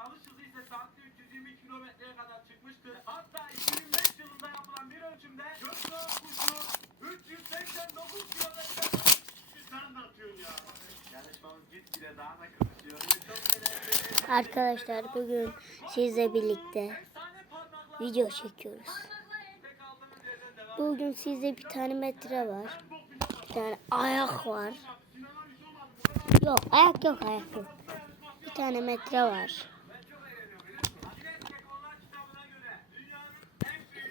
dalış hızı ise saatte 320 kilometreye kadar çıkmıştır. Hatta 2005 yılında yapılan bir ölçümde gökdoğan kuşu 389 kilometre sen de atıyorsun ya. Yarışmamız gitgide daha da kızışıyor. Arkadaşlar bugün sizle birlikte video çekiyoruz. Bugün sizde bir tane metre var. Bir tane ayak var. Yok ayak yok ayak yok. Bir tane metre var.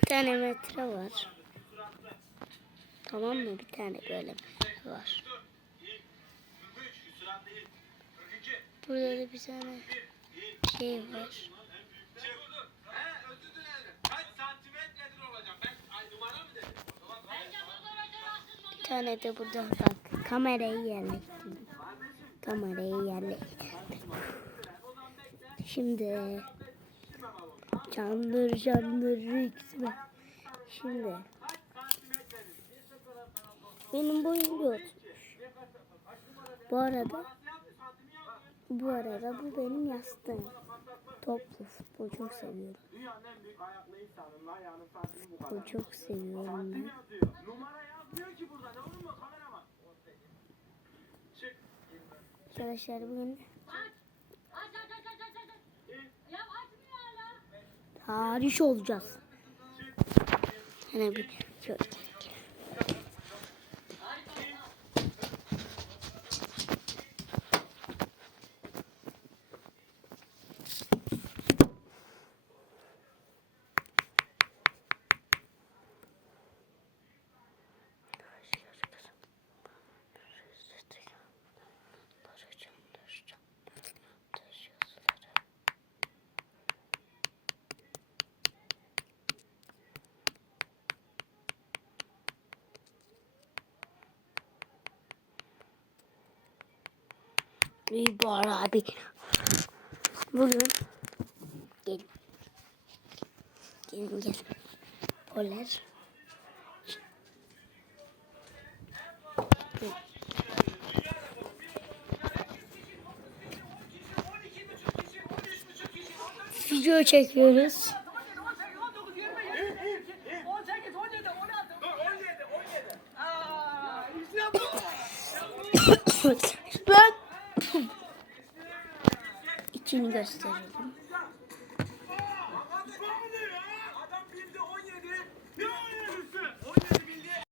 Tane metre var. Tamam mı? Bir tane böyle var. 43 sürat değil. 42. Burada da bir tane şey var. Bir tane de burada bak kamerayı yerleştirdim. Kamerayı yerleştirdim. Şimdi candır candır ritmi. Şimdi benim boyum otuz. Bu arada bu arada bu benim yastığım. Toplu futbol çok seviyorum. Futbol çok seviyorum ben. yazıyor. Numara tarih olacağız. Hani bir şöyle. İbar abi. Bugün gel. Gelin gel. Poler. Video çekiyoruz. 18, 17, 16. Dur 17, 17. Aa, işte bu. ben içini gösterelim.